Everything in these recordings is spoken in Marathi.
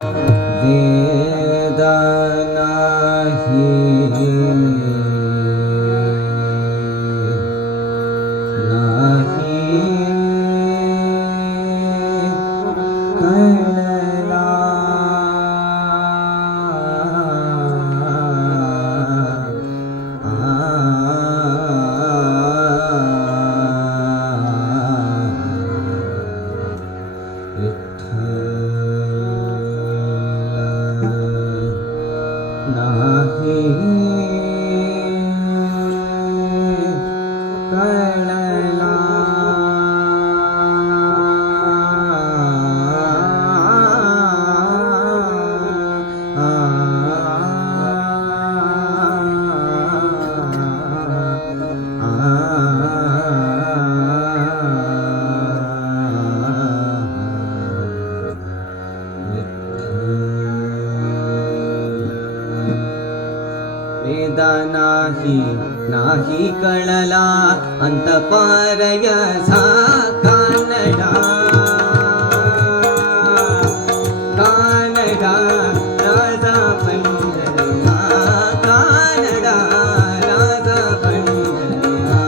वेद नाही कळला नाही कळला वेद नाही कळला अंतपारयसा कानडा कानडा राजा पंढरीचा कानडा राजा पंढरीचा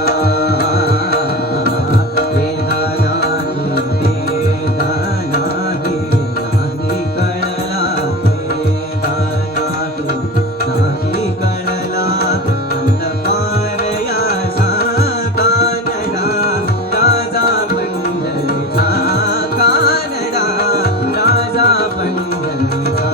वेद नाही कळला वेद नाही कळला अंतपारयसा कानडा राजा पंढरीचा कानडा राजा पंढरीचा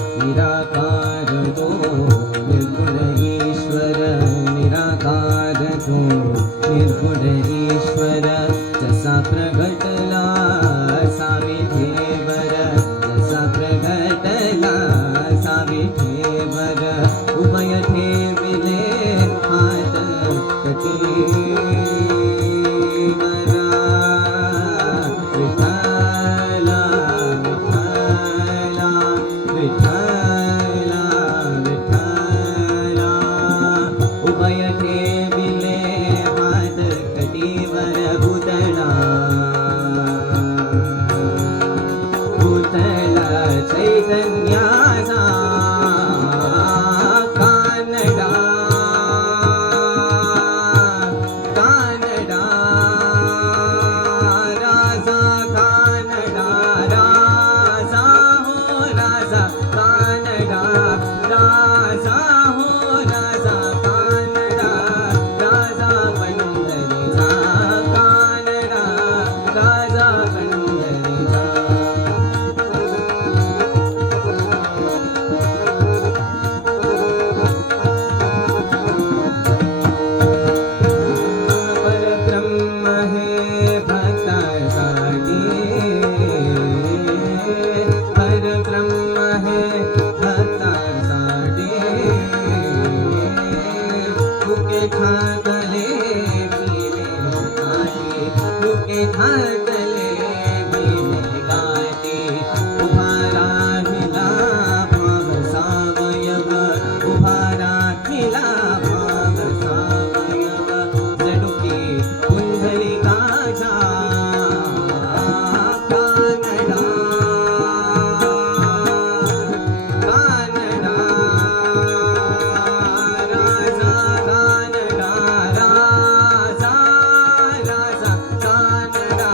निराकार तो निर्गुण ईश्वर निराकार तो निर्गुण ईश्वर जसा प्रगटला असा विठेवर जसा प्रगटला असा विठेवर उभय ठेविले हात कटीवर विठ्ठला विठ्ठला विठ्ठला उभय ठेविले हात कटीवर भूतला भूतला चैतन्याचा कानडा कानडा राजा कानडा राजा हो राजा कानडा राजा हो राजा कानडा राजा पंढरीचा कानडा राजा पंढरीचा परब्रह्म हे भक्तासाठी परब्रह्म हे भक्तासाठी मुके ठाकले बिने गाठी मुके ठाकले बिने गाठी उभा राहिला भाव सावयव उभा राहिला भाव सावयव जडुके पुंडलिकाचा कानडा कानडा राजा कानडा राजा राजा कानडा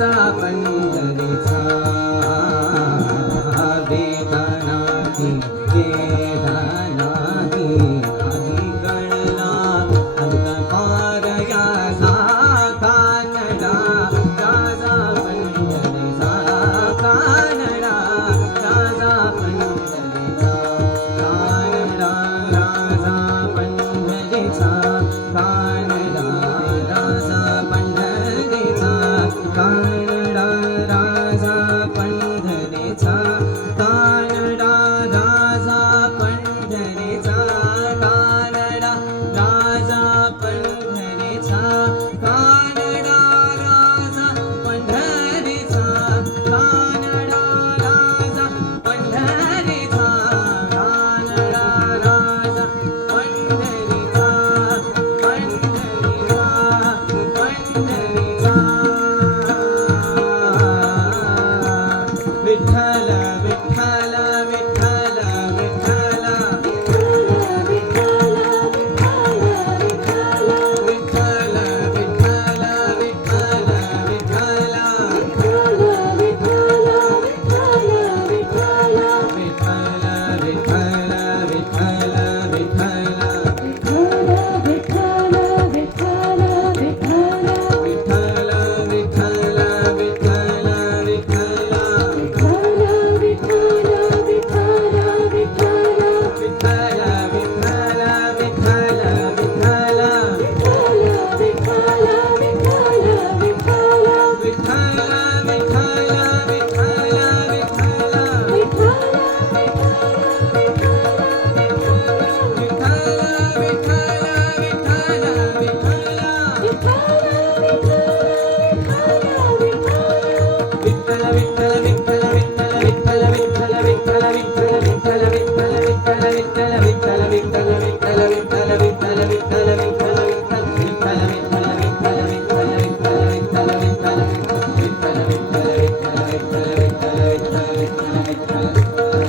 राजा पंढरीचा वेद नाही नाही कळला अंत पार याचा कानडा राजा पंढरीचा कानडा राजा पंढरीचा कानडा राजा पंढरीचा कानडा राजा पंढरीचा कानडा राजा पंढरीचा कानडा राजा पंढरीचा कानडा राजा पंढरीचा कानडा राजा पंढरीचा कानडा राजा पंढरीचा कानडा राजा पंढरीचा पंढरीचा विठ्ठल विठ्ठल विठ्ठल विठ्ठल विठ्ठल विठ्ठल विठ्ठल विठ्ठल विठ्ठल विठ्ठल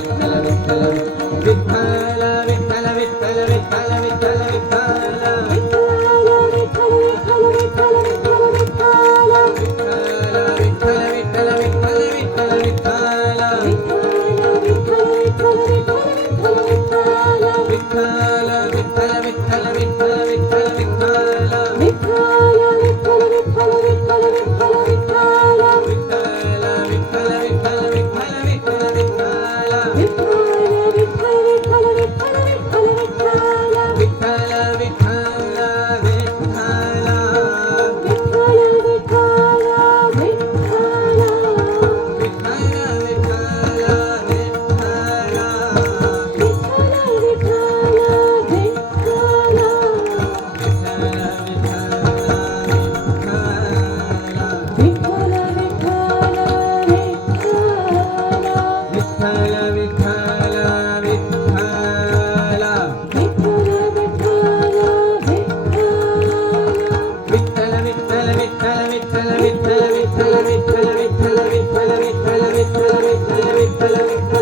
विठ्ठल विठ्ठल विठ्ठल विठ्ठल विठ्ठल विठ्ठल विठ्ठल